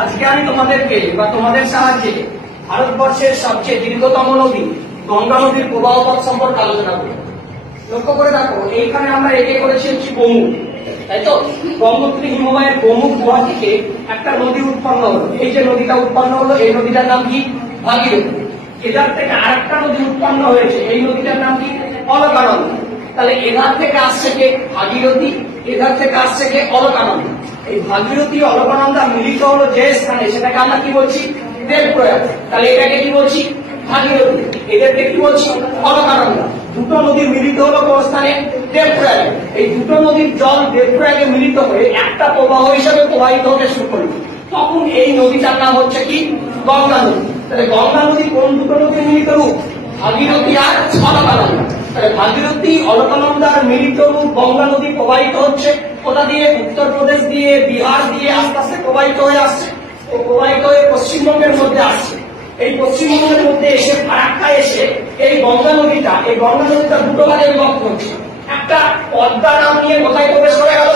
আজকে আমি তোমাদেরকে বা তোমাদের সাহায্যে ভারতবর্ষের সবচেয়ে দীর্ঘতম নদী গঙ্গা নদীর প্রবাহ পথ সম্পর্কে আলোচনা করব। লক্ষ্য করে দেখো, এইখানে আমরা একে করেছি হচ্ছে গোমুখ, তাই তো? গঙ্গোত্রী হিমবাহের গোমুখ গুহা থেকে একটা নদী উৎপন্ন হলো। এই যে নদীটা উৎপন্ন হলো, এই নদীটার নাম কি? ভাগীরথী। এধার থেকে আরেকটা নদী উৎপন্ন হয়েছে, এই নদীটার নাম কি? অলকানন্দা। তাহলে এধার থেকে আসছে কে? ভাগীরথী। এধার থেকে আসছে কে? অলকানন্দা। এই ভাগীরথী অলকানন্দা মিলিত হলো যে স্থানে, সেটাকে আমরা কি বলছি? দেবপ্রয়াগ। তাহলে এটাকে কি বলছি? ভাগীরথী। এদেরকে কি বলছি? অলকানন্দা। দুটো নদী মিলিত হলো কোন স্থানে? দেবপ্রয়াগে। এই দুটো নদীর জল দেবপ্রয়াগে মিলিত হয়ে একটা প্রবাহ হিসাবে প্রবাহিত হতে শুরু করলো। তখন এই নদীটার নাম হচ্ছে কি? গঙ্গা নদী। তাহলে গঙ্গা নদী কোন দুটো নদীর মিলিত রূপ? ভাগীরথী আর অলকানন্দা। তাহলে ভাগীরথী অলকানন্দার মিলিত রূপ গঙ্গা নদী প্রবাহিত হচ্ছে কোথা দিয়ে? উত্তরপ্রদেশ দিয়ে, বিহার দিয়ে আস্তে আস্তে প্রবাহিত হয়ে আসছে। প্রবাহিত হয়ে পশ্চিমবঙ্গের মধ্যে আসছে। এই পশ্চিমবঙ্গের মধ্যে এসে ফারাক্কায় এসে এই গঙ্গা নদীটা দুটো ভাগে বিভক্ত হচ্ছে। একটা পদ্মা নাম নিয়ে কোথায় প্রবেশ করে গেল?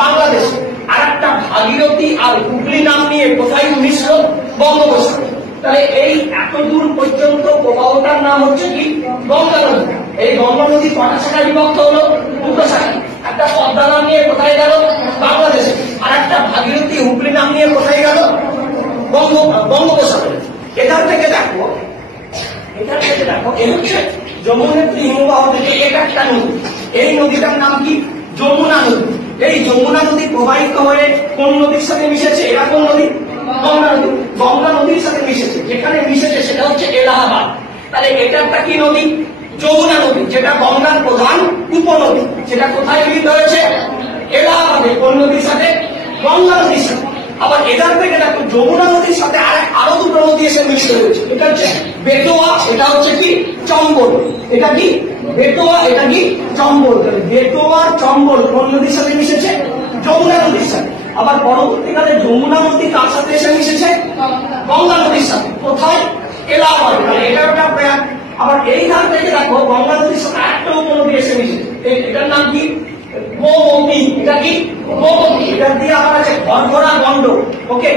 বাংলাদেশে। আর একটা ভাগীরথী আর হুগলি নাম নিয়ে কোথায় মিশল? বঙ্গোপসাগরে। তাহলে এই এত দূর পর্যন্ত প্রবাহটার নাম হচ্ছে কি? গঙ্গা নদী। এই গঙ্গা নদী কটা শাখায় বিভক্ত হলো? দুটো শাখায়। একটা পদ্মা নাম নিয়ে কোথায় গেল? বাংলাদেশে। আর একটা ভাগীরথী হুগলি নাম নিয়ে কোথায় গেল? বঙ্গোপসাগরে। এখান থেকে দেখো এই হচ্ছে যমুনেত্রী হিমবাহ থেকে এটা একটা নদী। এই নদীটার নাম কি? যমুনা নদী। এই যমুনা নদী প্রবাহিত হয়ে কোন নদীর সাথে মিশেছে? এরা কোন নদী? গঙ্গা নদী। গঙ্গা নদীর সাথে মিশেছে। যেখানে মিশেছে সেটা হচ্ছে এলাহাবাদ। তাহলে এটা একটা কি নদী? যমুনা নদী, যেটা গঙ্গার প্রধান উপনদী। সেটা কোথায় মিলিত হয়েছে? এলাহাবাদে। কোন নদীর সাথে? গঙ্গা নদীর সাথে। আবার এখান থেকে দেখো যমুনা নদীর সাথে আরো দুটো নদী এসে মিলিত হয়েছে। এটা হচ্ছে বেটোয়া, এটা হচ্ছে কি? চম্বল। এটা কি? বেটোয়া, এটা কি? চম্বল। বেটোয়া চম্বল কোন নদীর সাথে মিশেছে? যমুনা নদীর সাথে। আবার পরবর্তীকালে যমুনা নদী কার সাথে এসে মিশেছে? গঙ্গা নদীর সাথে। কোথায়? এলাহাবাদ। এটা একটা প্রয়াগ। আবার এই ধার থেকে দেখো গঙ্গা নদীর সাথে একটা উপনদী এসে মিশেছে। এটার নাম কি? গোমতী। এটা কি? গোমতী। এটা দিয়ে আমার আছে ঘরঘরা গন্ড। ওকে,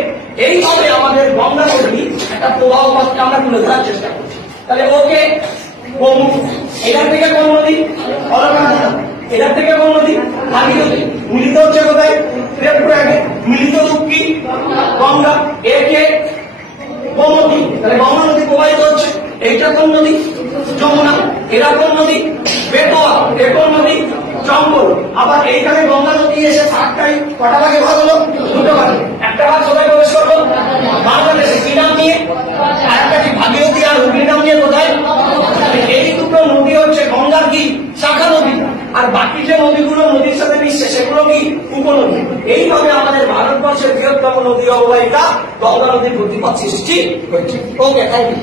এইভাবে আমাদের গঙ্গা নদী একটা প্রবাহ পথকে আমরা তুলে ধরার চেষ্টা করছি। তাহলে ওকে, গোমুখ। এখান থেকে কোন নদী? অলকানন্দা। এটার থেকে কোন নদী? ভাগীরথী। মিলিত হচ্ছে কোথায়? দেবপ্রয়াগে। মিলিত রূপ কি? গঙ্গা। একে গোমতী। তাহলে গঙ্গা নদী প্রবাহিত হচ্ছে। এইটা কোন নদী? যমুনা। এরা কোন নদী? বেটোয়া। এ কোন নদী? চম্বল। আবার এইখানে গঙ্গা নদী এসে ফারাক্কায় কটা ভাগে ভাগ হলো? দুটো ভাগে। একটা ভাগ কোথায় প্রবেশ করলো? বাংলাদেশে। কি নাম নিয়ে? আর একটা কি? ভাগীরথী আর হুগলি নাম নিয়ে কোথায়? এই দুটো নদী হচ্ছে গঙ্গার কি? শাখা নদী। আর বাকি যে নদীগুলো নদীর সাথে মিশছে সেগুলো কি? উপনদী। এইভাবে আমাদের ভারতবর্ষের বৃহত্তম নদী অববাহিকা গঙ্গা নদীর গতিপথ সৃষ্টি হয়েছে। ওকে, থ্যাংক ইউ।